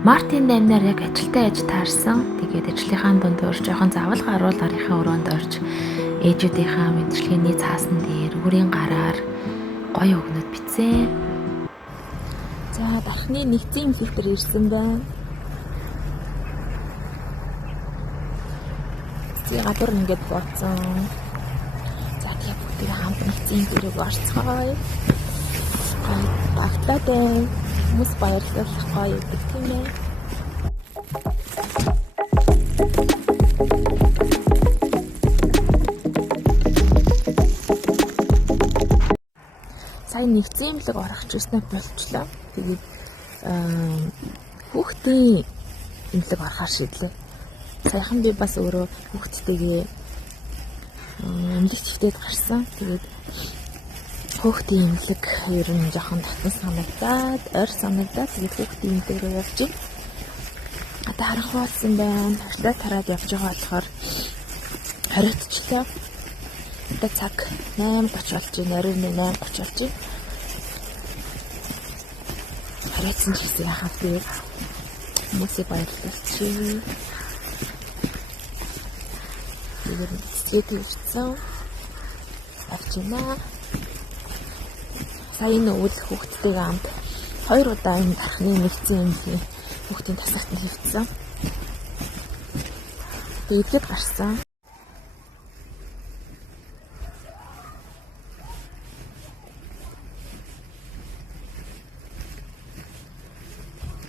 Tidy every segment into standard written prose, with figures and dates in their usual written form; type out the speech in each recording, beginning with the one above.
Мартин амнаар яг ажилдаа яж таарсан. Тэгээд ажлынхаа дундуур жоохон завал гаруул гарынхаа өрөөнд орж ээжүүдийнхаа мэдлэгээний цаасан дээр өөрийн гараар гоё өгнөд бичсэн. За дархны нэгдсэн имлэгтэр ирсэн байна. Зээ гадуур ингээд бодсон. За тэгээ бүгдээ хамт нэгдсэн имлэгтэрийг орцгоё. Гоё багтлаа дээ. Хүмүүс баярлах гоё гэдэг тийм ээ. Сайн нэгдсэн имлэг орох ч үснэ болчлоо. Тэгээд хүүхдийн имлэг орохоор шийдлээ. Саяхан би бас өөрөө хүүхдтэйгээ имлэг чигтээд гарсан. Тэгээд хүүхдийн имлэг ер нь жоохон татсан санагдаад, ойр санагдаад тэгээд хүүхдийн имлэг рүү явж байна. Одоо харах болсон байна. Хурдаа тараад явж байгаа болохоор хориотчлаа. Одоо цаг 8:30 болж байна. Оройн 8:30 болж байна. Хориотсон ч гэсэн яхав тэгээд хүмүүсийг баярлуулчих. Тэгээд цэцгээд ирсэн. Авчина. Сайн өвөл хүүхдтэйгээ хамт 2 удаа энэ дархны нэгдсэн имлэгийн хүүхдийн тасагт нь хэвтсэн. Тэгээд эдгэд гарсан.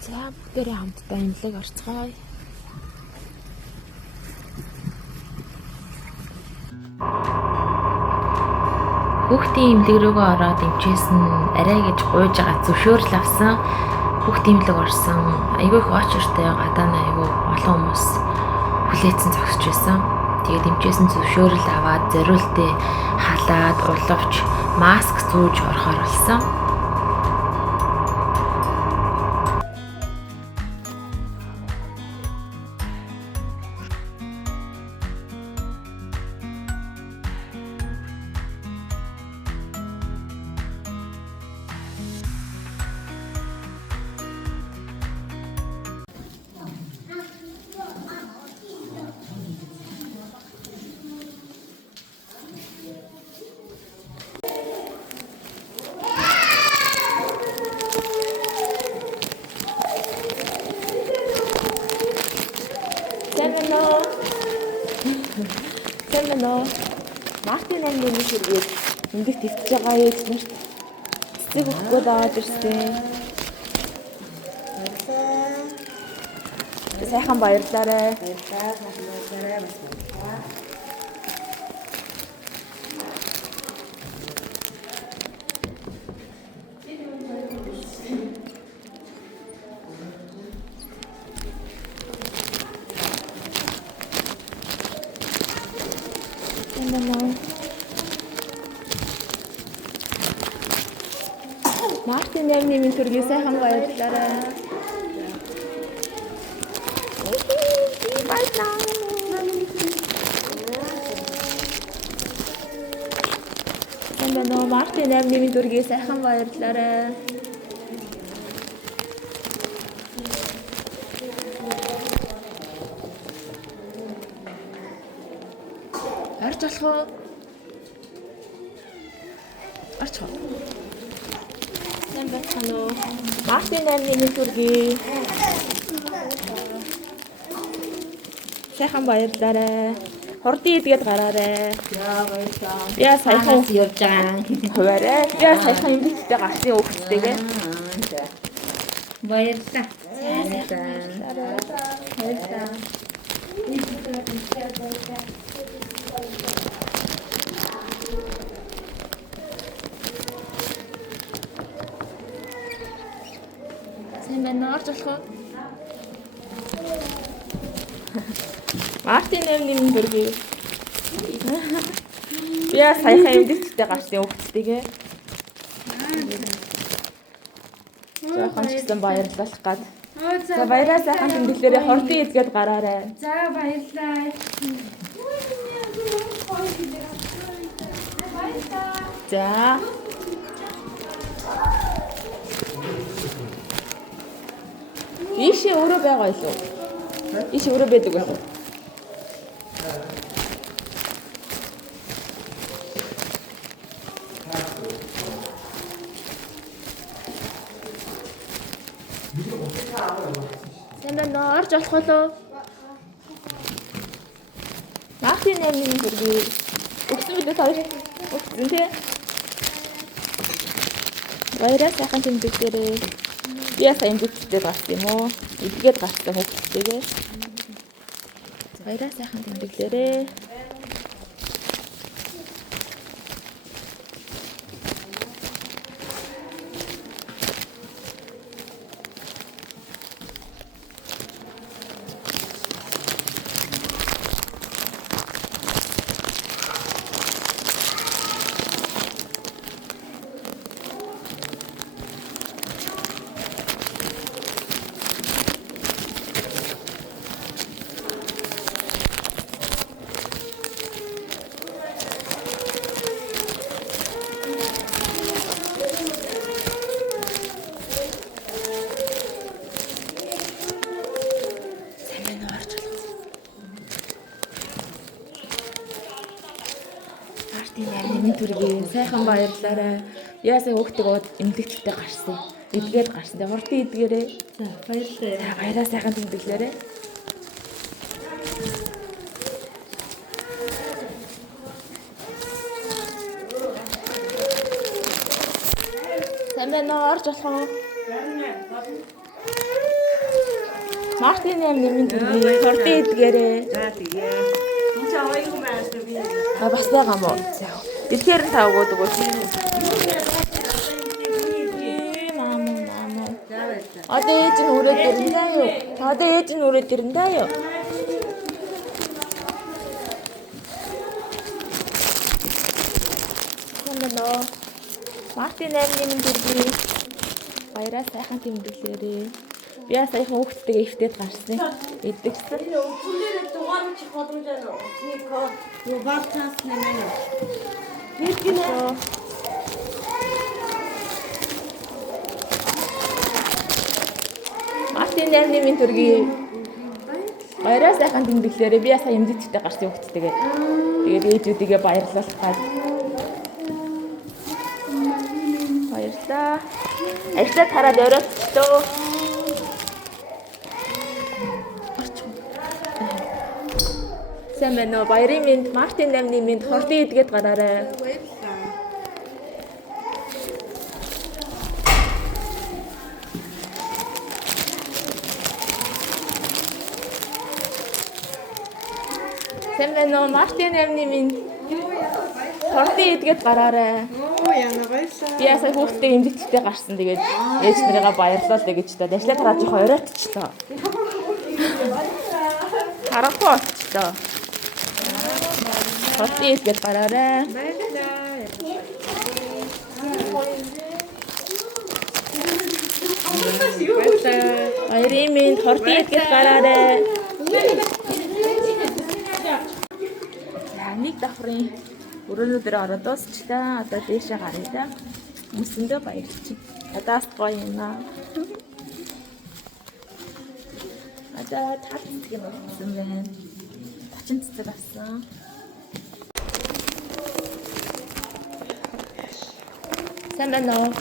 За бүгдээрээ хамтдаа имлэг орцгоё. Хүүхдийн имлэг рүүгээ ороод эмчээс нь арай гэж гуйж байгаа зөвшөөрөл авсан. Хүүхдийн имлэг орсон. Айгүй их очортой гадаа айгүй олон хүмүүс хүлээсэн зогсож байсан. Тэгээд эмчээс нь зөвшөөрөл аваад зориултыг халаад уловч маск зүүж орохоор болсон. Тэмнэ. Мартин амны нэргээд эндих төвтж байгаа юм нарт цэцэг өгөхгүй даваад ирсэн. Сайхан баярлаарай. Мартин амны минь төргий сайхан баярлаарай. Эндээ Мартин амны минь төргий сайхан баярлаарай. Орж болох уу? Орч. Хано. Мартин амны минь төргий. Сайхан баярлаарай. Хурдан идгээд гараарай. Яа баярлалаа. Яа саяхан явж байгаа. хуваарай. Яа саяхан имлэгтэй гарсан хүүхдтэйгээ. За. Баярлалаа. Баярлалаа. Сайн байна уу? Орж болох уу? Мартин амны минь төргий. Яа саяхан имлэгтэй гарсан хүүхдтэйгээ. Жоохон ч гэсэн баярлах гад. За баяраа сайхан тэмдэглээрээ хурдан идгээд гараарай. За баярлалаа. За. Ийшээ өөрөө байгаа юу? Ийшээ өөрөө байдаг байх уу? Сайн байна уу? Орж болох болоо? Наахын нэмийн бүргүй. Өгсөн билээ хоёр. Өгсөн тий. Баяраа сайхан тэмдэглээрээ. Би ясаа тэмдэглэлтэй гарсан юм уу? Эдгээд гарсан хүүхдтэйгээ. Баяраа сайхан тэмдэглээрээ. Миний түргээ сайхан баярлаарай. Яасан хүүхдтэйгээ эмнэлэгтээ гарсан. Эдгээд гарсан. Тэгээ хурдан эдгээрээ. За баярлалаа. За баяраа сайхан тэмдэглээрэй. Сайн байна уу? Орж болох уу? Мартин нэмийн түргээ хурдан эдгээрээ. За тэгээ. Энд чи оюун байштай би. Бас байгаа мó. За. Эдгээр нь тавгууд өгөөч. Мама. Одоо ээж нь үрээд ирэндаа юу? Одоо ээж нь үрээд ирэндаа юу? Хэмнэ. Мартин нэмийн түргээ. Баяраа сайхан тэмдэглээрээ. Би саяхан хүүхдтэйгээ ихтэйд гарсан. Идэгсэн. Өглөөрөө дугаар чих боломж байна уу? Нико. Юу баг цаас нэмээ. Нэг гинэ. Мартин нэмийн түргээ. Баяраа сайхан тэмдэглээрээ. Би сая эмзэгтэй гарсан хүүхдтэйгээ. Тэгээд ээжүүдийгээ баярлуулах гал. Баярлалаа. Ажлаа тараад оройцлоо. Сайн байна уу? Баярын минь Мартин нэмийн минь хурдан эдгээд гараарай. Сайн байна уу? Мартин нэмийн минь хурдан эдгээд гараарай. Оо яна баярлаа. Би ясаа хүүхдтэй эмзэгтэй гарсан. Тэгээд ээж нарыгаа баярлуулъя гэж та. Ажлаа тараад жоохон оройтчлоо. Харахгүй болчихлоо. Хурдан эдгээд гараарай. Баярлаа. Баярын минь хурдан эдгээд гараарай. Нэг давхрын өрөөнүүдээр ороод дуусчлаа. Одоо дээшээ гаръя да. Өмсөндөө баярлчих. Надаас гоё юм аа. Одоо тал цэцэг юм болсон байна. 30 цэцэг авсан. Сайн байна уу?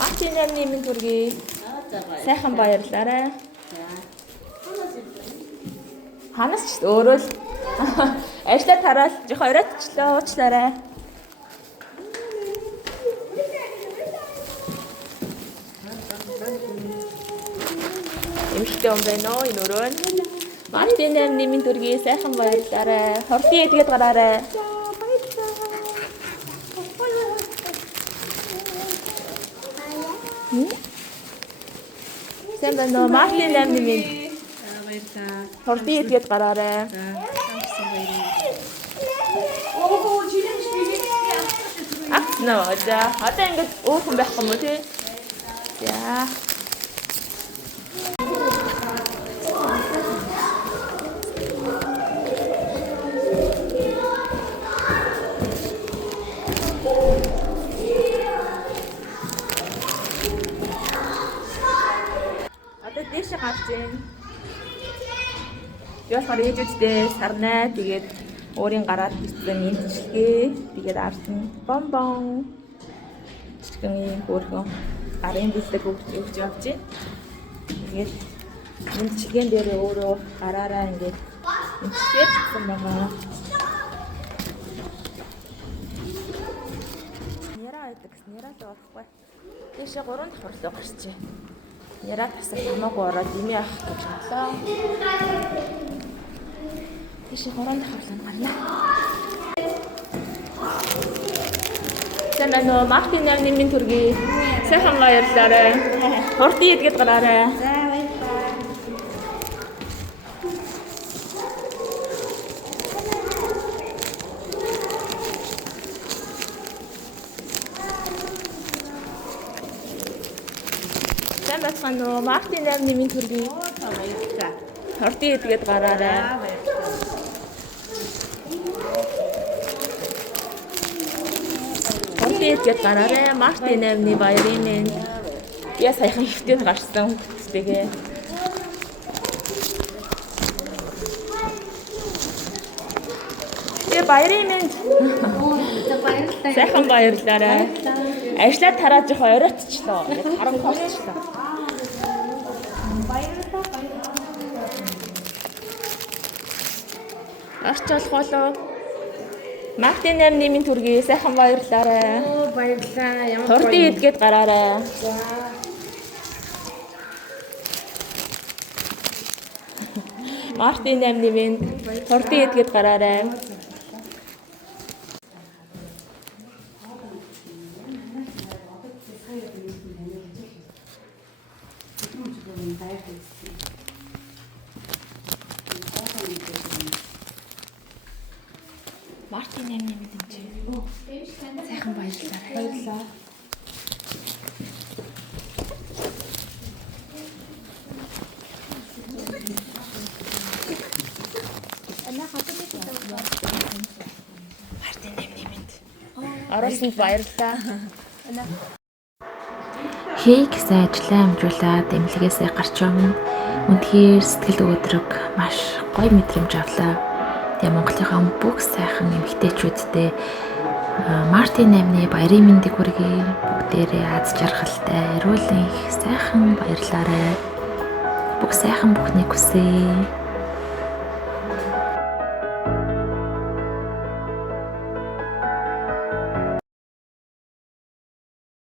Мартин нэмийн түргээ. Сайхан баярлаарай. Ханаас ч өөрөө л ажлаа тараал жоохон оройтчлоо уучлаарай. Эмхтэй юм байна уу энэ өрөө? Мартин нэмийн түргээ сайхан баярлаарай. Хурдан эдгээд гараарай. Сайн байна уу? Мартин нэмийн Баярлаа. хурдан эдгээд гараарай. Нөө за одоо ингэж өөхөн байхгүй юм уу тий? За. Би болохоор ээжүүдтэй сарнаа тэгээд өөрийн гараад ирсэн юм жишгээ. Тэгээд ард нь бомбон. Жишгэн юм хөөрхөн гарын бэлэг өгч явж байна. Тэгээд энэ жишгэн дээр өөрөө гараараа ингээд инчээд гсэн байгаа. Няраа байдаг гэсэн няраа л орохгүй. Тийшээ 3 давхар руу гарчээ. Няраа тасах хамаагүй ороод ими авах гэж бодлоо. Тийшээ 3 давхар руу гарна. Сайн нөө Мартин нэрний минь төргий. Сайхан баярлалаа. Хурдан идгээд гараарай. За баярлалаа. Сайн байна уу? Мартин нэрний минь төргий. Баярлалаа. Хурдан идгээд гараарай. Хурдан идгээд гараарай. Мартин нэрний баярын минь. Я саяхан хөвтөд гарсан хүчтэйгээ. Тэгээ баярын минь. Баярлалаа. Сайхан баярлалаа. Ажлаа тараад жоохон оройтчлоо. Харан болчихлоо. Арч болох болоо. Мартин нэрний минь төргий сайхан баярлалаа. Баярлалаа. Ямар Хурдан идгээд гараарай. Мартин нэрний минь хурдан идгээд гараарай. Мартин нэрний минь чи. Сайхан баярлалаа. Баярлалаа. Мартин нэрний минь. Ороснд баярлалаа. Хийг сайн ажлаа амжуулаад эмнэлгээсээ гарч явна. Үнэхээр сэтгэл өөдрөг маш гоё мэдрэмж авлаа. Тэгээ Монголынхаа бүх сайхан эмэгтэйчүүдтэй Мартин наймны баярын мэндийг хүргэе. Бүгдээрээ аз жаргалтай, эрүүл их сайхан баярлаарай. Бүх сайхан бүхнийг хүсье.